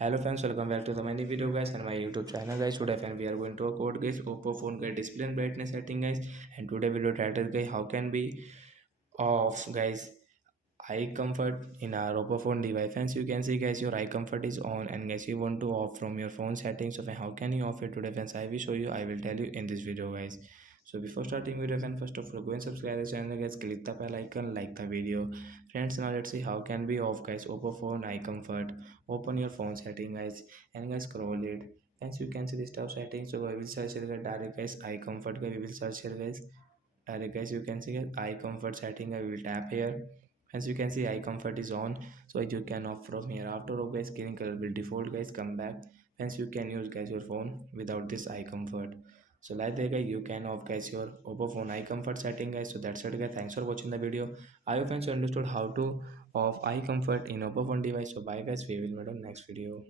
Hello friends, welcome back to the many video guys and my YouTube channel guys. Today friend we are going to talk about guys Oppo phone का display and brightness setting guys, and today video title guys how can be off guys eye comfort in our oppo phone device. Friends, you can see guys your eye comfort is on, and guys you want to off from your phone settings. So how can you off it today friends? I will show you, I will tell you in this video guys. So before starting video friends, first of all go and subscribe the channel guys, click the bell icon, like the video. Friends, now let's see how can be off guys oppo phone eye comfort. Open your phone setting guys, and guys scroll it. Friends, you can see this top settings. So I will search here guys, direct guys eye comfort guys, we will search here guys. Direct guys, you can see here eye comfort setting. I will tap here. As you can see eye comfort is on, so you can off from here. After all guys, screen color will default guys, come back. Hence you can use guys your phone without this eye comfort. So like that guys, you can off guys your oppo phone eye comfort setting guys. So that's it guys, thanks for watching the video. I hope friends you understood how to off eye comfort in oppo phone device. So bye guys, we will meet on next video.